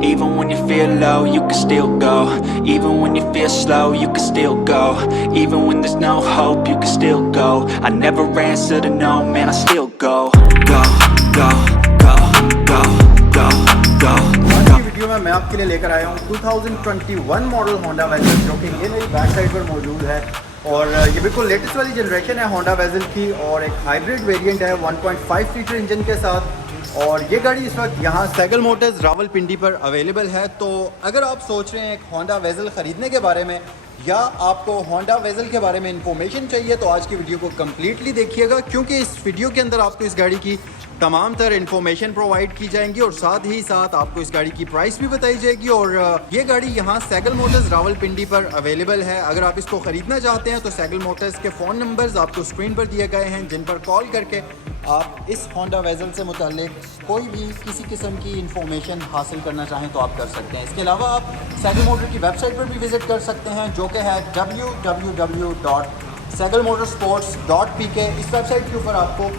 Even when you feel low, you can still go. Even when you feel slow, you can still go. Even when there's no hope, you can still go. I never answer to no, man, I still go. Go, go, go, go, go, go. आज की video में मैं आपके लिए लेकर आया हूँ 2021 model Honda vessel, जो कि ये मेरी बैक साइड पर मौजूद है। और ये बिल्कुल लेटेस्ट वाली जनरेशन है होंडा वेज़ल की, और एक हाइब्रिड वेरिएंट है 1.5 लीटर इंजन के साथ। और ये गाड़ी इस वक्त यहाँ सैगल मोटर्स रावलपिंडी पर अवेलेबल है। तो अगर आप सोच रहे हैं एक होंडा वेज़ल ख़रीदने के बारे में, या आपको होंडा वेज़ल के बारे में इंफॉर्मेशन चाहिए, तो आज की वीडियो को कम्प्लीटली देखिएगा, क्योंकि इस वीडियो के अंदर आपको इस गाड़ी की तमाम तरह इन्फॉर्मेशन प्रोवाइड की जाएंगी और साथ ही साथ आपको इस गाड़ी की प्राइस भी बताई जाएगी। और ये गाड़ी यहाँ सैगल मोटर्स रावलपिंडी पर अवेलेबल है। अगर आप इसको ख़रीदना चाहते हैं तो सैगल मोटर्स के फ़ोन नंबर्स आपको स्क्रीन पर दिए गए हैं, जिन पर कॉल करके आप इस होंडा वेज़ल से मुताल्लिक कोई भी किसी किस्म की इंफॉर्मेशन हासिल करना चाहें तो आप कर सकते हैं। इसके अलावा आप सैगल मोटर की वेबसाइट पर भी विज़िट कर सकते हैं, जो कि है www.sagalmotorsports.pk। इस वेबसाइट के ऊपर आपको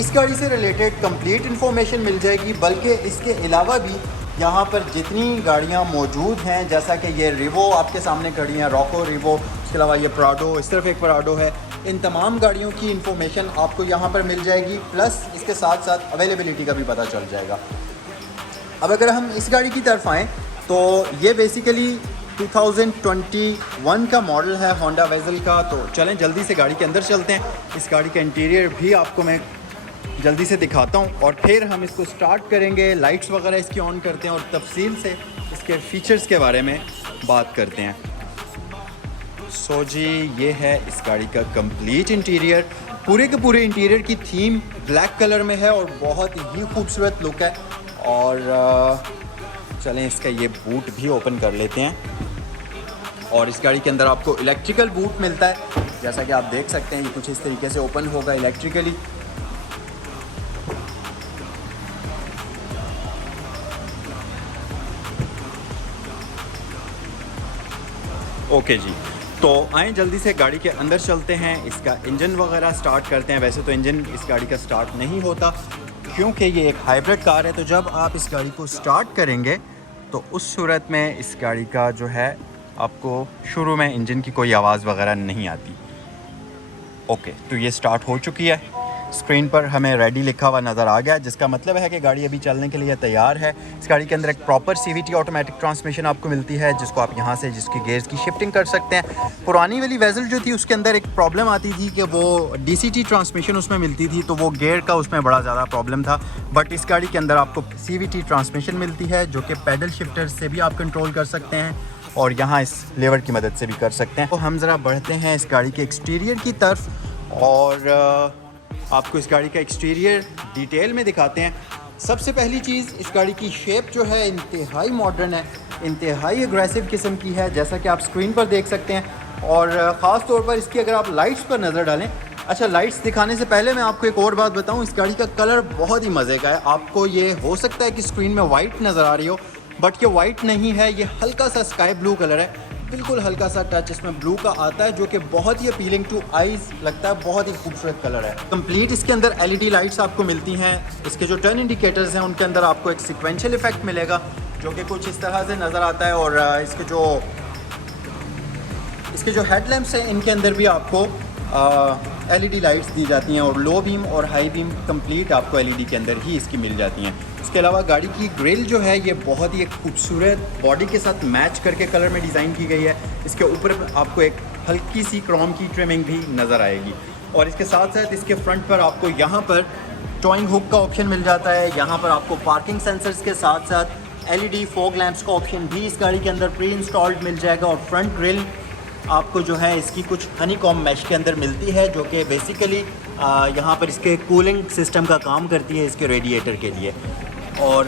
इस गाड़ी से रिलेटेड कंप्लीट इन्फॉर्मेशन मिल जाएगी। बल्कि इसके अलावा भी यहाँ पर जितनी गाड़ियाँ मौजूद हैं, जैसा कि ये रिवो आपके सामने खड़ी हैं, रॉको रिवो, इसके अलावा ये प्राडो, इस तरफ एक प्राडो है, इन तमाम गाड़ियों की इन्फॉर्मेशन आपको यहाँ पर मिल जाएगी। प्लस इसके साथ साथ अवेलेबिलिटी का भी पता चल जाएगा। अब अगर हम इस गाड़ी की तरफ आएँ तो ये बेसिकली 2021 का मॉडल है होंडा वेज़ल का। तो चलें जल्दी से गाड़ी के अंदर चलते हैं। इस गाड़ी का इंटीरियर भी आपको मैं जल्दी से दिखाता हूँ और फिर हम इसको स्टार्ट करेंगे, लाइट्स वगैरह इसकी ऑन करते हैं और तफसील से इसके फ़ीचर्स के बारे में बात करते हैं। सो जी, ये है इस गाड़ी का कंप्लीट इंटीरियर। पूरे के पूरे इंटीरियर की थीम ब्लैक कलर में है और बहुत ही खूबसूरत लुक है। और चलें इसका ये बूट भी ओपन कर लेते हैं। और इस गाड़ी के अंदर आपको इलेक्ट्रिकल बूट मिलता है, जैसा कि आप देख सकते हैं। ये कुछ इस तरीके से ओपन होगा इलेक्ट्रिकली। ओके जी, तो आएँ जल्दी से गाड़ी के अंदर चलते हैं, इसका इंजन वगैरह स्टार्ट करते हैं। वैसे तो इंजन इस गाड़ी का स्टार्ट नहीं होता, क्योंकि ये एक हाइब्रिड कार है। तो जब आप इस गाड़ी को स्टार्ट करेंगे तो उस सूरत में इस गाड़ी का जो है आपको शुरू में इंजन की कोई आवाज़ वगैरह नहीं आती। ओके, तो ये स्टार्ट हो चुकी है। स्क्रीन पर हमें रेडी लिखा हुआ नज़र आ गया, जिसका मतलब है कि गाड़ी अभी चलने के लिए तैयार है। इस गाड़ी के अंदर एक प्रॉपर CVT ऑटोमेटिक ट्रांसमिशन आपको मिलती है, जिसको आप यहाँ से जिसकी गेयर्स की शिफ्टिंग कर सकते हैं। पुरानी वाली वेज़ल जो थी उसके अंदर एक प्रॉब्लम आती थी कि वो DCT ट्रांसमिशन उसमें मिलती थी, तो वो गेयर का उसमें बड़ा ज़्यादा प्रॉब्लम था। बट इस गाड़ी के अंदर आपको CVT ट्रांसमिशन मिलती है, जो कि पैडल शिफ्टर से भी आप कंट्रोल कर सकते हैं और यहाँ इस लेवर की मदद से भी कर सकते हैं। तो हम ज़रा बढ़ते हैं इस गाड़ी के एक्सटीरियर की तरफ और आपको इस गाड़ी का एक्सटीरियर डिटेल में दिखाते हैं। सबसे पहली चीज़, इस गाड़ी की शेप जो है इंतहाई मॉडर्न है, इंतहाई एग्रेसिव किस्म की है, जैसा कि आप स्क्रीन पर देख सकते हैं। और ख़ास तौर पर इसकी अगर आप लाइट्स पर नज़र डालें। अच्छा, लाइट्स दिखाने से पहले मैं आपको एक और बात बताऊं, इस गाड़ी का कलर बहुत ही मज़े का है। आपको ये हो सकता है कि स्क्रीन में वाइट नज़र आ रही हो, बट ये वाइट नहीं है, ये हल्का सा स्काई ब्लू कलर है। बिल्कुल हल्का सा टच इसमें ब्लू का आता है, जो कि बहुत ही अपीलिंग टू आइज़ लगता है। बहुत ही खूबसूरत कलर है। कंप्लीट इसके अंदर LED लाइट्स आपको मिलती हैं। इसके जो टर्न इंडिकेटर्स हैं उनके अंदर आपको एक सिक्वेंशियल इफेक्ट मिलेगा, जो कि कुछ इस तरह से नज़र आता है। और इसके जो हेडलैम्प्स हैं इनके अंदर भी आपको LED लाइट्स दी जाती हैं, और लो बीम और हाई बीम कंप्लीट आपको LED के अंदर ही इसकी मिल जाती हैं। इसके अलावा गाड़ी की ग्रिल जो है ये बहुत ही एक खूबसूरत बॉडी के साथ मैच करके कलर में डिज़ाइन की गई है। इसके ऊपर आपको एक हल्की सी क्रोम की ट्रिमिंग भी नज़र आएगी। और इसके साथ साथ इसके फ्रंट पर आपको यहाँ पर टॉइंग हुक का ऑप्शन मिल जाता है। यहाँ पर आपको पार्किंग सेंसर्स के साथ साथ LED फॉग लैंप्स का ऑप्शन भी इस गाड़ी के अंदर प्री इंस्टॉल्ड मिल जाएगा। और फ्रंट ग्रिल आपको जो है इसकी कुछ हनीकॉम मैश के अंदर मिलती है, जो कि बेसिकली यहाँ पर इसके कूलिंग सिस्टम का काम करती है इसके रेडिएटर के लिए। और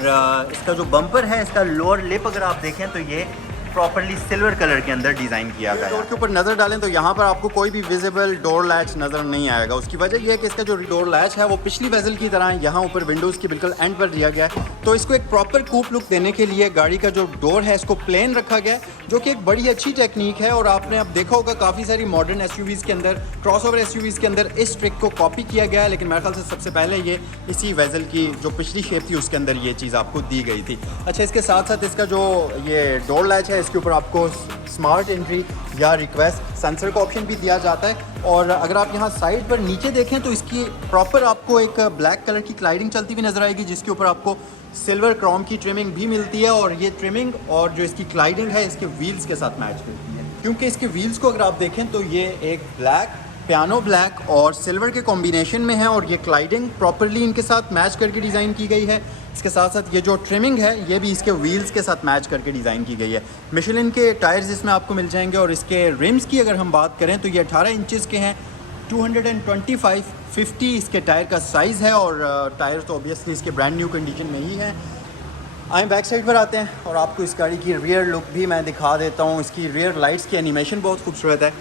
इसका जो बम्पर है, इसका लोअर लिप अगर आप देखें तो ये प्रॉपरली सिल्वर कलर के अंदर डिज़ाइन किया गया है। डोर के ऊपर नज़र डालें तो यहाँ पर आपको कोई भी विजिबल डोर लैच नज़र नहीं आएगा। उसकी वजह यह है कि इसका जो डोर लैच है वो पिछली वेजल की तरह यहाँ ऊपर विंडोज़ की बिल्कुल एंड पर दिया गया है। तो इसको एक प्रॉपर कूप लुक देने के लिए गाड़ी का जो डोर है इसको प्लेन रखा गया है, जो कि एक बड़ी अच्छी टेक्निक है। और आपने अब देखा होगा काफ़ी सारी मॉडर्न एसयूवीज़ के अंदर, क्रॉसओवर एसयूवीज़ के अंदर इस ट्रिक को कॉपी किया गया है, लेकिन मेरे ख्याल से सबसे पहले ये इसी वेजल की जो पिछली शेप थी उसके अंदर ये चीज़ आपको दी गई थी। अच्छा, इसके साथ साथ इसका जो ये डोर लैच है इसके ऊपर आपको स्मार्ट एंट्री या रिक्वेस्ट सेंसर का ऑप्शन भी दिया जाता है। और अगर आप यहाँ साइड पर नीचे देखें तो इसकी प्रॉपर आपको एक ब्लैक कलर की क्लाइडिंग चलती हुई नज़र आएगी, जिसके ऊपर आपको सिल्वर क्रोम की ट्रिमिंग भी मिलती है। और ये ट्रिमिंग और जो इसकी क्लाइडिंग है इसके व्हील्स के साथ मैच करती है, क्योंकि इसके व्हील्स को अगर आप देखें तो ये एक ब्लैक, पियानो ब्लैक और सिल्वर के कॉम्बिनेशन में है। और ये क्लाइडिंग प्रॉपरली इनके साथ मैच करके डिज़ाइन की गई है। इसके साथ साथ ये जो ट्रिमिंग है ये भी इसके व्हील्स के साथ मैच करके डिज़ाइन की गई है। मिशेलिन के टायर्स इसमें आपको मिल जाएंगे। और इसके रिम्स की अगर हम बात करें तो ये 18 इंचज़ के हैं, 225/50 इसके टायर का साइज़ है। और टायर तो ऑब्वियसली इसके ब्रांड न्यू कंडीशन में ही है। आए बैक साइड पर आते हैं और आपको इस गाड़ी की रियर लुक भी मैं दिखा देता हूँ। इसकी रियर लाइट्स की एनिमेशन बहुत खूबसूरत है।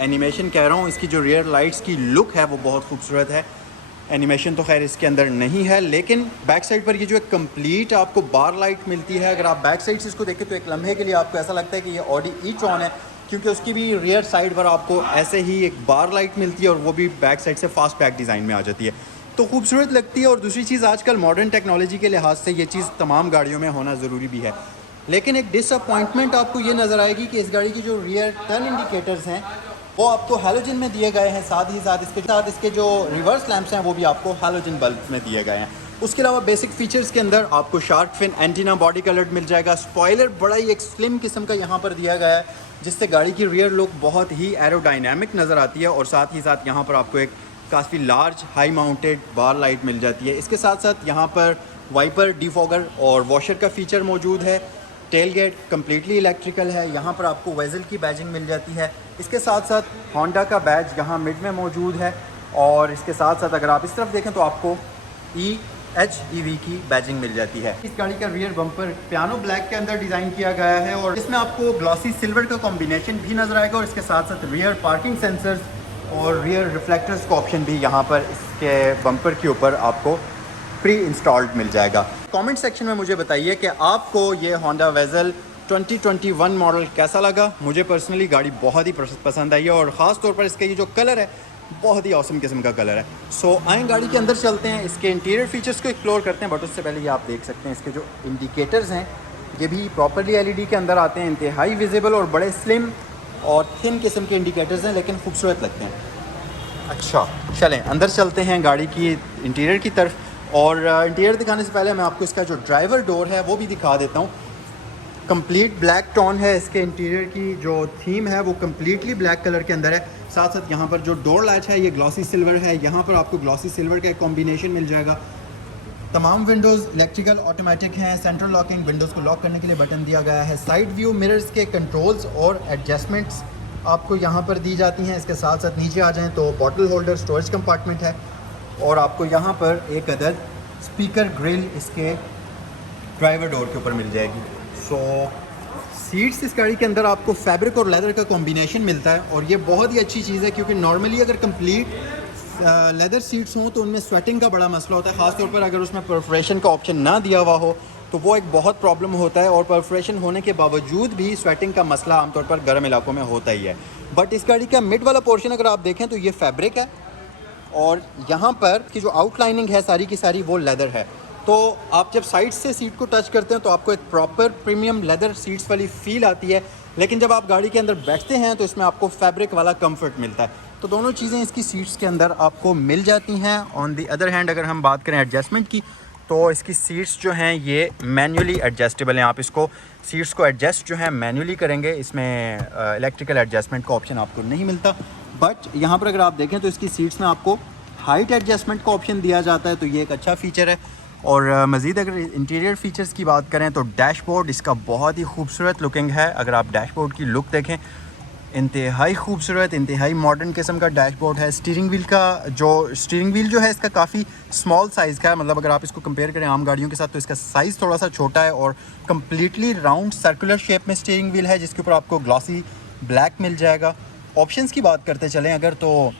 एनिमेशन कह रहा हूँ, इसकी जो रियर लाइट्स की लुक है वो बहुत खूबसूरत है। एनिमेशन तो खैर इसके अंदर नहीं है, लेकिन बैक साइड पर ये जो एक कंप्लीट आपको बार लाइट मिलती है, अगर आप बैक साइड से इसको देखें तो एक लम्हे के लिए आपको ऐसा लगता है कि ये ऑडी ई-ट्रॉन है, क्योंकि उसकी भी रियर साइड पर आपको ऐसे ही एक बार लाइट मिलती है और वो भी बैक साइड से फास्ट बैक डिज़ाइन में आ जाती है, तो खूबसूरत लगती है। और दूसरी चीज़, आजकल मॉडर्न टेक्नोलॉजी के लिहाज से ये चीज़ तमाम गाड़ियों में होना ज़रूरी भी है। लेकिन एक डिसअपॉइंटमेंट आपको ये नज़र आएगी कि इस गाड़ी की जो रियर टर्न इंडिकेटर्स हैं वो आपको हैलोजन में दिए गए हैं, साथ ही साथ इसके जो रिवर्स लैंप्स हैं वो भी आपको हैलोजन बल्ब में दिए गए हैं। उसके अलावा बेसिक फीचर्स के अंदर आपको shark fin antenna body coloured मिल जाएगा। स्पॉइलर बड़ा ही एक स्लिम किस्म का यहाँ पर दिया गया है, जिससे गाड़ी की रियर लुक बहुत ही एरोडाइनमिक नज़र आती है। और साथ ही साथ यहाँ पर आपको एक काफ़ी लार्ज हाई माउंटेड बार लाइट मिल जाती है। इसके साथ साथ यहाँ पर वाइपर, डिफॉगर और वॉशर का फीचर मौजूद है। टेल गेट कम्प्लीटली इलेक्ट्रिकल है। यहाँ पर आपको वेजल की बैजिंग मिल जाती है। इसके साथ साथ होंडा का बैज यहाँ मिड में मौजूद है। और इसके साथ साथ अगर आप इस तरफ देखें तो आपको EHEV की बैजिंग मिल जाती है। इस गाड़ी का रियर बम्पर पियानो ब्लैक के अंदर डिज़ाइन किया गया है और इसमें आपको ग्लॉसी सिल्वर का कॉम्बिनेशन भी नज़र आएगा। और इसके साथ साथ रियर पार्किंग सेंसर्स और रियर रिफ्लेक्टर्स का ऑप्शन भी यहाँ पर इसके बम्पर के ऊपर आपको प्री इंस्टॉल्ड मिल जाएगा। कमेंट सेक्शन में मुझे बताइए कि आपको ये होंडा वेजल 2021 मॉडल कैसा लगा। मुझे पर्सनली गाड़ी बहुत ही पसंद आई है और ख़ास तौर पर इसका ये जो कलर है बहुत ही औसम किस्म का कलर है। सो आए गाड़ी के अंदर चलते हैं, इसके इंटीरियर फीचर्स को एक्सप्लोर करते हैं। बट उससे पहले ये आप देख सकते हैं इसके जो इंडिकेटर्स हैं ये भी प्रॉपरली LED के अंदर आते हैं। इंतहाई विजिबल और बड़े स्लिम और थिन किस्म के इंडिकेटर्स हैं, लेकिन खूबसूरत लगते हैं। अच्छा, चलें अंदर चलते हैं गाड़ी की इंटीरियर की तरफ। और इंटीरियर दिखाने से पहले मैं आपको इसका जो ड्राइवर डोर है वो भी दिखा देता हूँ। कंप्लीट ब्लैक टोन है इसके इंटीरियर की जो थीम है वो कम्प्लीटली ब्लैक कलर के अंदर है। साथ साथ यहाँ पर जो डोर लैच है ये ग्लॉसी सिल्वर है। यहाँ पर आपको ग्लॉसी सिल्वर का एक कॉम्बिनेशन मिल जाएगा। तमाम विंडोज़ इलेक्ट्रिकल ऑटोमेटिक हैं। सेंट्रल लॉकिंग, विंडोज़ को लॉक करने के लिए बटन दिया गया है। साइड व्यू मिरर्स के कंट्रोल्स और एडजस्टमेंट्स आपको यहाँ पर दी जाती हैं। इसके साथ साथ नीचे आ जाएँ तो बॉटल होल्डर स्टोरेज कंपार्टमेंट है। और आपको यहाँ पर एक अदद स्पीकर ग्रिल इसके ड्राइवर डोर के ऊपर मिल जाएगी। सो सीट्स इस गाड़ी के अंदर आपको फैब्रिक और लेदर का कॉम्बिनेशन मिलता है और ये बहुत ही अच्छी चीज़ है, क्योंकि नॉर्मली अगर कंप्लीट लेदर सीट्स हों तो उनमें स्वेटिंग का बड़ा मसला होता है। ख़ासतौर पर अगर उसमें परफोरेशन का ऑप्शन ना दिया हुआ हो तो वो एक बहुत प्रॉब्लम होता है। और परफोरेशन होने के बावजूद भी स्वेटिंग का मसला आमतौर पर गर्म इलाकों में होता ही है। बट इस गाड़ी का मिड वाला पोर्शन अगर आप देखें तो ये फैब्रिक है और यहाँ पर की जो आउटलाइनिंग है सारी की सारी वो लेदर है। तो आप जब साइड से सीट को टच करते हैं तो आपको एक प्रॉपर प्रीमियम लेदर सीट्स वाली फील आती है, लेकिन जब आप गाड़ी के अंदर बैठते हैं तो इसमें आपको फैब्रिक वाला कंफर्ट मिलता है। तो दोनों चीज़ें इसकी सीट्स के अंदर आपको मिल जाती हैं। ऑन दी अदर हैंड अगर हम बात करें एडजस्टमेंट की तो इसकी सीट्स जो हैं ये मैन्युअली एडजस्टेबल हैं। आप इसको सीट्स को एडजस्ट जो है मैन्युअली करेंगे, इसमें इलेक्ट्रिकल एडजस्टमेंट का ऑप्शन आपको नहीं मिलता। बट यहाँ पर अगर आप देखें तो इसकी सीट्स में आपको हाइट एडजस्टमेंट का ऑप्शन दिया जाता है, तो ये एक अच्छा फ़ीचर है। और मज़ीद अगर इंटीरियर फ़ीचर्स की बात करें तो डैशबोर्ड इसका बहुत ही खूबसूरत लुकिंग है। अगर आप डैशबोर्ड की लुक देखें इंतहाई खूबसूरत, इंतहाई मॉडर्न किस्म का डैशबोर्ड है। स्टीयरिंग व्हील जो है इसका काफ़ी स्मॉल साइज़ का है, मतलब अगर आप इसको कंपेयर करें आम गाड़ियों के साथ तो इसका साइज़ थोड़ा सा छोटा है और कम्प्लीटली राउंड सर्कुलर शेप में स्टीयरिंग व्हील है, जिसके ऊपर आपको ग्लॉसी ब्लैक मिल जाएगा। ऑप्शंस की बात करते चलें अगर, तो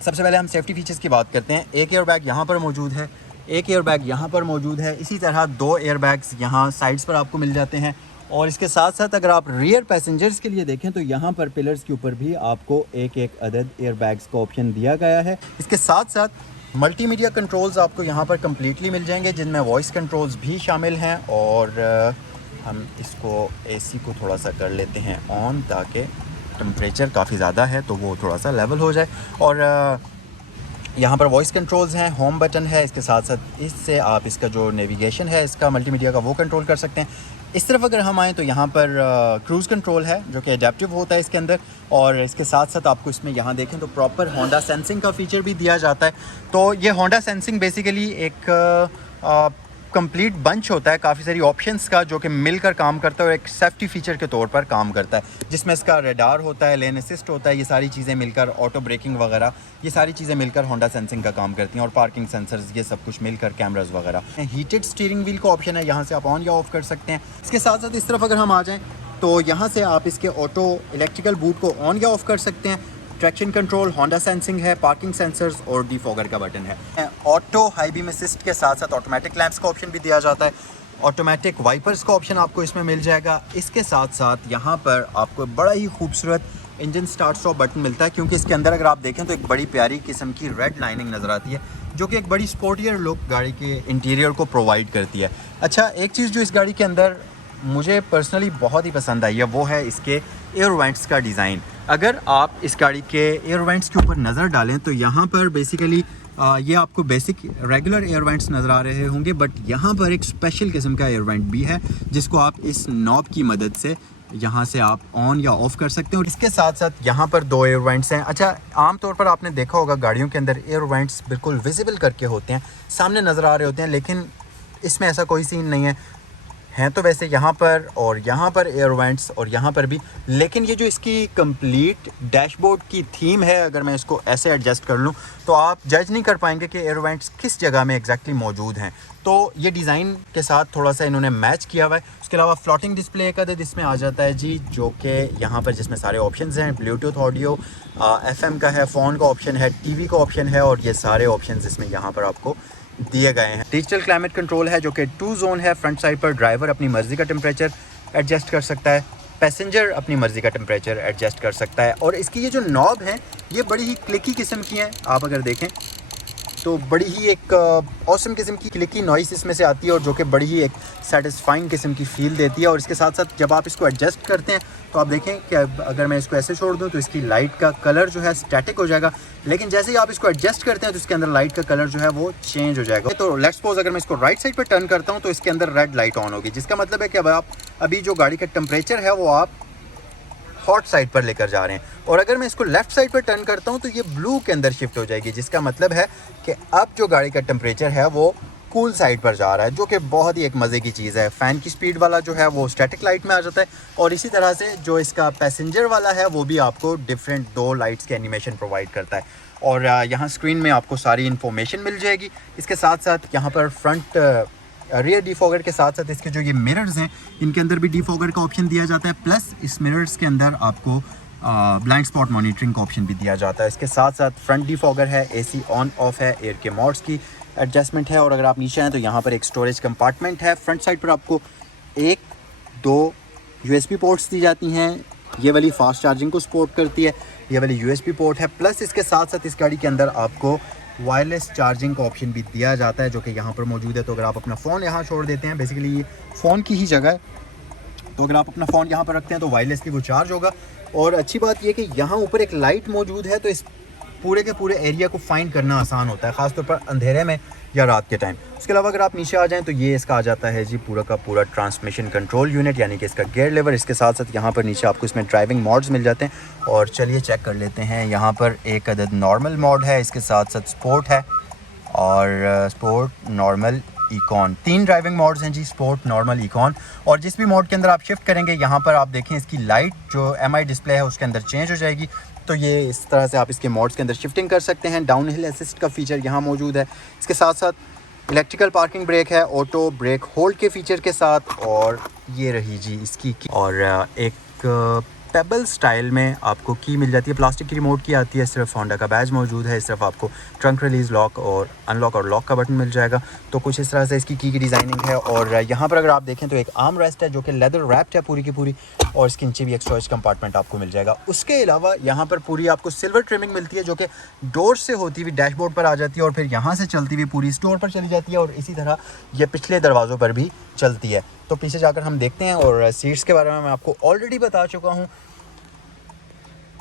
सबसे पहले हम सेफ्टी फीचर्स की बात करते हैं। एक एयर बैग यहाँ पर मौजूद है, एक एयर बैग यहाँ पर मौजूद है, इसी तरह 2 एयर बैग्स यहाँ साइड्स पर आपको मिल जाते हैं। और इसके साथ साथ अगर आप रियर पैसेंजर्स के लिए देखें तो यहाँ पर पिलर्स के ऊपर भी आपको एक एक अदद एयर बैग्स का ऑप्शन दिया गया है। इसके साथ साथ मल्टीमीडिया कंट्रोल्स आपको यहाँ पर कम्प्लीटली मिल जाएंगे, जिनमें वॉइस कंट्रोल्स भी शामिल हैं। और हम इसको एसी को थोड़ा सा कर लेते हैं ऑन, ताकि टेम्परेचर काफ़ी ज़्यादा है तो वो थोड़ा सा लेवल हो जाए। और यहाँ पर वॉइस कंट्रोल्स हैं, होम बटन है, इसके साथ साथ इससे आप इसका जो नेविगेशन है इसका मल्टीमीडिया का वो कंट्रोल कर सकते हैं। इस तरफ अगर हम आएँ तो यहाँ पर क्रूज़ कंट्रोल है जो कि एडेप्टिव होता है इसके अंदर। और इसके साथ साथ आपको इसमें यहाँ देखें तो प्रॉपर होंडा सेंसिंग का फ़ीचर भी दिया जाता है। तो ये होंडा सेंसिंग बेसिकली एक कंप्लीट बंच होता है काफ़ी सारी ऑप्शंस का, जो कि मिलकर काम करता है और एक सेफ्टी फ़ीचर के तौर पर काम करता है, जिसमें इसका रेडार होता है, लेन असिस्ट होता है, ये सारी चीज़ें मिलकर, ऑटो ब्रेकिंग वगैरह, ये सारी चीज़ें मिलकर होंडा सेंसिंग का काम करती हैं। और पार्किंग सेंसर्स, ये सब कुछ मिलकर, कैमरास वगैरह। हीटेड स्टीयरिंग व्हील का ऑप्शन है, यहाँ से आप ऑन या ऑफ़ कर सकते हैं। इसके साथ साथ इस तरफ अगर हम आ जाएँ तो यहाँ से आप इसके ऑटो इलेक्ट्रिकल बूट को ऑन या ऑफ़ कर सकते हैं। ट्रैक्शन कंट्रोल, होंडा सेंसिंग है, पार्किंग सेंसर्स और डिफॉगर का बटन है। ऑटो हाई बीम असिस्ट के साथ साथ ऑटोमेटिक लैंप्स का ऑप्शन भी दिया जाता है। ऑटोमेटिक वाइपर्स का ऑप्शन आपको इसमें मिल जाएगा। इसके साथ साथ यहाँ पर आपको बड़ा ही खूबसूरत इंजन स्टार्ट स्टॉप बटन मिलता है, क्योंकि इसके अंदर अगर आप देखें तो एक बड़ी प्यारी किस्म की रेड लाइनिंग नज़र आती है, जो कि एक बड़ी स्पोर्टियर लुक गाड़ी के इंटीरियर को प्रोवाइड करती है। अच्छा, एक चीज़ जो इस गाड़ी के अंदर मुझे पर्सनली बहुत ही पसंद आई है वो है इसके एयर वेंट्स का डिज़ाइन। अगर आप इस गाड़ी के एयर वेंट्स के ऊपर नज़र डालें तो यहाँ पर बेसिकली ये आपको बेसिक रेगुलर एयर वेंट्स नज़र आ रहे होंगे, बट यहाँ पर एक स्पेशल किस्म का एयर वेंट भी है, जिसको आप इस नॉब की मदद से यहाँ से आप ऑन या ऑफ़ कर सकते हैं। और इसके साथ साथ यहाँ पर 2 एयर वेंट्स हैं। अच्छा, आमतौर पर आपने देखा होगा गाड़ियों के अंदर एयर वेंट्स बिल्कुल विजिबल करके होते हैं, सामने नज़र आ रहे होते हैं, लेकिन इसमें ऐसा कोई सीन नहीं है तो वैसे यहाँ पर एयर वेंट्स और यहाँ पर भी। लेकिन ये जो इसकी कंप्लीट डैशबोर्ड की थीम है, अगर मैं इसको ऐसे एडजस्ट कर लूँ तो आप जज नहीं कर पाएंगे कि एयर वेंट्स किस जगह में एग्जैक्टली मौजूद हैं। तो ये डिज़ाइन के साथ थोड़ा सा इन्होंने मैच किया हुआ है। उसके अलावा फ्लोटिंग डिस्प्ले एक अदद इसमें आ जाता है जी, जो कि यहाँ पर जिसमें सारे ऑप्शंस हैं, ब्लूटूथ ऑडियो, FM का है, फ़ोन का ऑप्शन है, TV का ऑप्शन है, और ये सारे ऑप्शंस इसमें यहाँ पर आपको दिए गए हैं। डिजिटल क्लाइमेट कंट्रोल है जो कि 2 जोन है। फ्रंट साइड पर ड्राइवर अपनी मर्ज़ी का टेम्परेचर एडजस्ट कर सकता है, पैसेंजर अपनी मर्ज़ी का टेम्परेचर एडजस्ट कर सकता है। और इसकी ये जो नॉब है ये बड़ी ही क्लिकी किस्म की हैं, आप अगर देखें तो बड़ी ही एक ऑसम किस्म की क्लिकी नॉइस इसमें से आती है, और जो कि बड़ी ही एक सेटिस्फाइंग किस्म की फ़ील देती है। और इसके साथ साथ जब आप इसको एडजस्ट करते हैं तो आप देखें कि अगर मैं इसको ऐसे छोड़ दूं तो इसकी लाइट का कलर जो है स्टैटिक हो जाएगा, लेकिन जैसे ही आप इसको एडजस्ट करते हैं तो इसके अंदर लाइट का कलर जो है वो चेंज हो जाएगा। तो लेट्स सपोज अगर मैं इसको राइट साइड पर टर्न करता हूँ तो इसके अंदर रेड लाइट ऑन होगी, जिसका मतलब है कि अब आप अभी जो गाड़ी का टेम्परेचर है वो आप हॉट साइड पर लेकर जा रहे हैं। और अगर मैं इसको लेफ़्ट साइड पर टर्न करता हूं तो ये ब्लू के अंदर शिफ्ट हो जाएगी, जिसका मतलब है कि अब जो गाड़ी का टेम्परेचर है वो कूल साइड पर जा रहा है, जो कि बहुत ही एक मज़े की चीज़ है। फ़ैन की स्पीड वाला जो है वो स्टैटिक लाइट में आ जाता है, और इसी तरह से जो इसका पैसेंजर वाला है वो भी आपको डिफरेंट 2 लाइट्स के एनिमेशन प्रोवाइड करता है। और यहाँ स्क्रीन में आपको सारी इन्फॉर्मेशन मिल जाएगी। इसके साथ साथ यहाँ पर फ्रंट रियर डिफॉगर के साथ साथ इसके जो ये मिरर्स हैं इनके अंदर भी डिफॉगर का ऑप्शन दिया जाता है, प्लस इस मिरर्स के अंदर आपको ब्लाइंड स्पॉट मॉनिटरिंग का ऑप्शन भी दिया जाता है। इसके साथ साथ फ्रंट डिफॉगर है, AC ऑन ऑफ है, एयर के मोड्स की एडजस्टमेंट है। और अगर आप नीचे आएँ तो यहाँ पर एक स्टोरेज कंपार्टमेंट है। फ्रंट साइड पर आपको 1-2 USB पोर्ट्स दी जाती हैं, ये वाली फास्ट चार्जिंग को सपोर्ट करती है, ये वाली USB पोर्ट है। प्लस इसके साथ साथ इस गाड़ी के अंदर आपको वायरलेस चार्जिंग का ऑप्शन भी दिया जाता है, जो कि यहाँ पर मौजूद है। तो अगर आप अपना फ़ोन यहाँ छोड़ देते हैं, बेसिकली ये फ़ोन की ही जगह है, तो अगर आप अपना फ़ोन यहाँ पर रखते हैं तो वायरलेसली वो चार्ज होगा। और अच्छी बात यह कि यहाँ ऊपर एक लाइट मौजूद है, तो इस पूरे के पूरे एरिया को फाइंड करना आसान होता है, ख़ासतौर पर अंधेरे में या रात के टाइम। उसके अलावा अगर आप नीचे आ जाएं तो ये इसका आ जाता है जी पूरा का पूरा ट्रांसमिशन कंट्रोल यूनिट, यानी कि इसका गियर लेवर। इसके साथ साथ यहाँ पर नीचे आपको इसमें ड्राइविंग मोड्स मिल जाते हैं, और चलिए चेक कर लेते हैं। यहाँ पर एक अदद नॉर्मल मोड है, इसके साथ साथ स्पोर्ट है, और sport, normal, icon. 3 driving modes हैं जी, स्पोर्ट, नॉर्मल, इकॉन। और जिस भी मोड के अंदर आप शिफ्ट करेंगे यहाँ पर आप देखें इसकी लाइट जो MI डिस्प्ले है उसके अंदर चेंज हो जाएगी। तो ये इस तरह से आप इसके मोड्स के अंदर शिफ्टिंग कर सकते हैं। डाउन हिल असिस्ट का फीचर यहाँ मौजूद है। इसके साथ साथ इलेक्ट्रिकल पार्किंग ब्रेक है, ऑटो ब्रेक होल्ड के फीचर के साथ। और ये रही जी इसकी और एक पेबल स्टाइल में आपको की मिल जाती है, प्लास्टिक की रिमोट की आती है। सिर्फ होंडा का बैज मौजूद है। इस तरफ आपको ट्रंक रिलीज़ लॉक और अनलॉक और लॉक का बटन मिल जाएगा। तो कुछ इस तरह से इसकी की डिज़ाइनिंग है। और यहाँ पर अगर आप देखें तो एक आर्म रेस्ट है जो कि लेदर रैप्ड है पूरी की पूरी, और इसके नीचे भी एक स्टोरेज कंपार्टमेंट आपको मिल जाएगा। उसके अलावा यहाँ पर पूरी आपको सिल्वर ट्रिमिंग मिलती है जो कि डोर से होती हुई डैशबोर्ड पर आ जाती है और फिर यहाँ से चलती हुई पूरी स्टोर पर चली जाती है। और इसी तरह ये पिछले दरवाज़ों पर भी चलती है। तो पीछे जाकर हम देखते हैं। और सीट्स के बारे में मैं आपको ऑलरेडी बता चुका हूँ।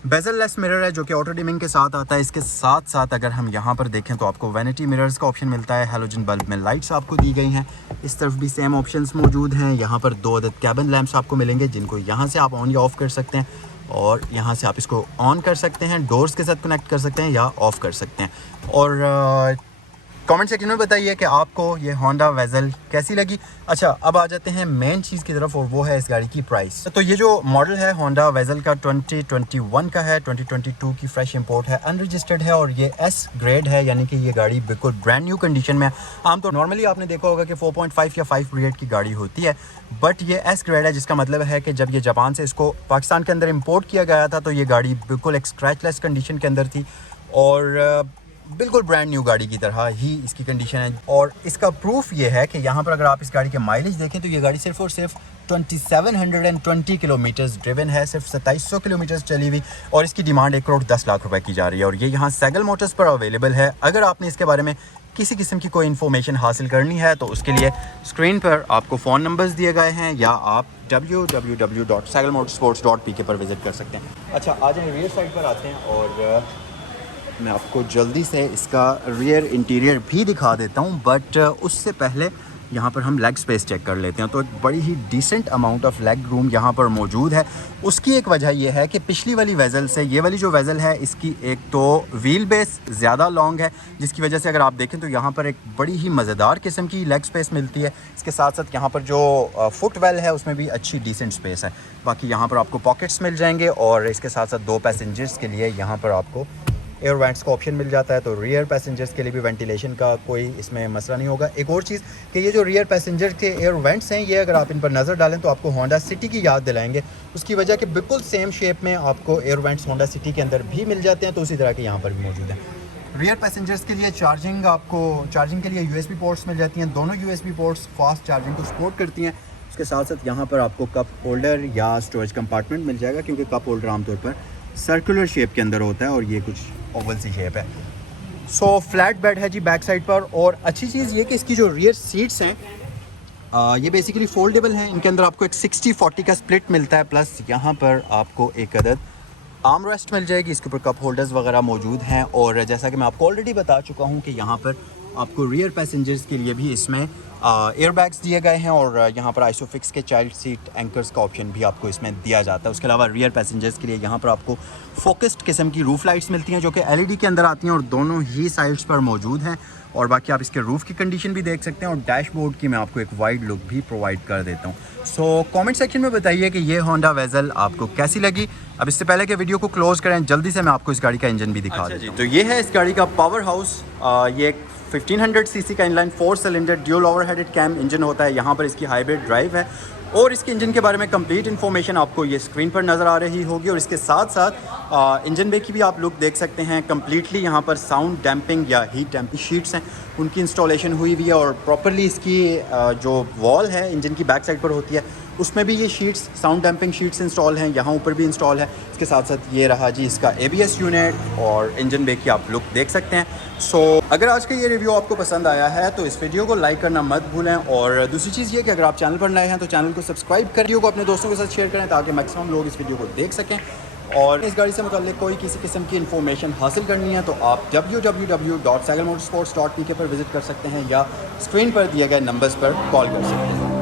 बेजल लेस मिरर है जो कि ऑटो डिमिंग के साथ आता है। इसके साथ साथ अगर हम यहाँ पर देखें तो आपको वैनिटी मिरर्स का ऑप्शन मिलता है। हैलोजन बल्ब में लाइट्स आपको दी गई हैं। इस तरफ भी सेम ऑप्शंस मौजूद हैं। यहाँ पर 2 अदद कैबिन लैंप्स आपको मिलेंगे जिनको यहाँ से आप ऑन या ऑफ़ कर सकते हैं। और यहाँ से आप इसको ऑन कर सकते हैं, डोर्स के साथ कनेक्ट कर सकते हैं या ऑफ़ कर सकते हैं। और कमेंट सेक्शन में बताइए कि आपको ये होंडा वेज़ल कैसी लगी। अच्छा, अब आ जाते हैं मेन चीज़ की तरफ और वो है इस गाड़ी की प्राइस। तो ये जो मॉडल है होंडा वेज़ल का 2021 का है, 2022 की फ्रेश इंपोर्ट है, अनरजिस्टर्ड है और ये S ग्रेड है, यानी कि ये गाड़ी बिल्कुल ब्रांड न्यू कंडीशन में है। आम तो नॉर्मली आपने देखा होगा कि 4.5 या 5 ग्रेड की गाड़ी होती है, बट ये S ग्रेड है, जिसका मतलब है कि जब ये जापान से इसको पाकिस्तान के अंदर इम्पोर्ट किया गया था तो ये गाड़ी बिल्कुल एक स्क्रैचलेस कंडीशन के अंदर थी और बिल्कुल ब्रांड न्यू गाड़ी की तरह ही इसकी कंडीशन है। और इसका प्रूफ ये है कि यहाँ पर अगर आप इस गाड़ी के माइलेज देखें तो ये गाड़ी सिर्फ और सिर्फ 2720 किलोमीटर्स ड्रिवन है, सिर्फ 2700 किलोमीटर्स चली हुई। और इसकी डिमांड 1,10,00,000 रुपए की जा रही है और ये यहाँ सैगल मोटर्स पर अवेलेबल है। अगर आपने इसके बारे में किसी किस्म की कोई इन्फॉर्मेशन हासिल करनी है तो उसके लिए स्क्रीन पर आपको फ़ोन नंबर्स दिए गए हैं या आप www.sagalmotorsports.pk पर विज़िट कर सकते हैं। अच्छा, आ जाए रियर साइड पर आते हैं और मैं आपको जल्दी से इसका रियर इंटीरियर भी दिखा देता हूँ, बट उससे पहले यहाँ पर हम लेग स्पेस चेक कर लेते हैं। तो एक बड़ी ही decent amount of leg room यहाँ पर मौजूद है। उसकी एक वजह यह है कि पिछली वाली वेज़ल से ये वाली जो वेज़ल है इसकी एक तो व्हील बेस ज़्यादा लॉन्ग है, जिसकी वजह से अगर आप देखें तो यहाँ पर एक बड़ी ही मज़ेदार किस्म की लेग स्पेस मिलती है। इसके साथ साथ यहाँ पर जो फुट वेल है उसमें भी अच्छी डिसेंट स्पेस है। बाकी यहाँ पर आपको पॉकेट्स मिल जाएंगे और इसके साथ साथ 2 पैसेंजर्स के लिए यहाँ पर आपको एयर वेंट्स का ऑप्शन मिल जाता है। तो रियर पैसेंजर्स के लिए भी वेंटिलेशन का कोई इसमें मसला नहीं होगा। एक और चीज़ कि ये जो रियर पैसेंजर के एयर वेंट्स हैं ये अगर आप इन पर नज़र डालें तो आपको होंडा सिटी की याद दिलाएंगे। उसकी वजह कि बिल्कुल सेम शेप में आपको एयर वेंट्स होंडा सिटी के अंदर भी मिल जाते हैं, तो उसी तरह के यहाँ पर भी मौजूद हैं। रियर पैसेंजर्स के लिए चार्जिंग के लिए USB पोर्ट्स मिल जाती हैं। दोनों USB पोर्ट्स फास्ट चार्जिंग को सपोर्ट करती हैं। उसके साथ साथ यहाँ पर आपको कप होल्डर या स्टोरेज कंपार्टमेंट मिल जाएगा, क्योंकि कप होल्डर आमतौर पर सर्कुलर शेप के अंदर होता है और ये कुछ ओवल सी शेप है। सो फ्लैट बेड है जी बैक साइड पर। और अच्छी चीज़ ये कि इसकी जो रियर सीट्स हैं ये बेसिकली फोल्डेबल हैं। इनके अंदर आपको एक 60-40 का स्प्लिट मिलता है, प्लस यहाँ पर आपको एक अदद आर्म रेस्ट मिल जाएगी। इसके ऊपर कप होल्डर्स वगैरह मौजूद हैं। और जैसा कि मैं आपको ऑलरेडी बता चुका हूँ कि यहाँ पर आपको रियर पैसेंजर्स के लिए भी इसमें एयरबैग्स दिए गए हैं और यहाँ पर आइसोफिक्स के चाइल्ड सीट एंकर्स का ऑप्शन भी आपको इसमें दिया जाता है। उसके अलावा रियर पैसेंजर्स के लिए यहाँ पर आपको फोकस्ड किस्म की रूफ लाइट्स मिलती हैं जो कि LED के अंदर आती हैं और दोनों ही साइड्स पर मौजूद हैं। और बाकी आप इसके रूफ़ की कंडीशन भी देख सकते हैं और डैशबोर्ड की मैं आपको एक वाइड लुक भी प्रोवाइड कर देता हूँ। सो कमेंट सेक्शन में बताइए कि ये होंडा वेज़ल आपको कैसी लगी। अब इससे पहले कि वीडियो को क्लोज़ करें, जल्दी से मैं आपको इस गाड़ी का इंजन भी दिखा देता हूँ। तो ये है इस गाड़ी का पावर हाउस। ये 1500 सीसी का inline 4 cylinder dual overheaded cam engine होता है। यहाँ पर इसकी हाइब्रिड ड्राइव है और इसके इंजन के बारे में कंप्लीट इन्फॉर्मेशन आपको ये स्क्रीन पर नज़र आ रही होगी। और इसके साथ साथ इंजन बे की भी आप लुक देख सकते हैं। कम्प्लीटली यहाँ पर साउंड डैम्पिंग या हीट डैम्पिंग शीट्स हैं, उनकी इंस्टॉलेशन हुई हुई है और प्रॉपरली इसकी जो वॉल है इंजन की बैक साइड पर होती है उसमें भी ये sheets sound damping sheets install हैं, यहाँ ऊपर भी इंस्टॉल है। इसके साथ साथ ये रहा जी इसका ABS यूनिट और इंजन बे की आप लुक देख सकते हैं। सो अगर आज का ये रिव्यू आपको पसंद आया है तो इस वीडियो को लाइक करना मत भूलें। और दूसरी चीज़ ये कि अगर आप चैनल पर नए हैं तो चैनल को सब्सक्राइब कर वीडियो को अपने दोस्तों के साथ शेयर करें ताकि मैक्सिमम लोग इस वीडियो को देख सकें। और इस गाड़ी से मुताल्लिक कोई किसी किस्म की इन्फॉर्मेशन हासिल करनी है तो आप www.sagalmotorsports.pk पर विजिट कर सकते हैं या स्क्रीन पर दिए गए नंबर्स पर कॉल कर सकते हैं।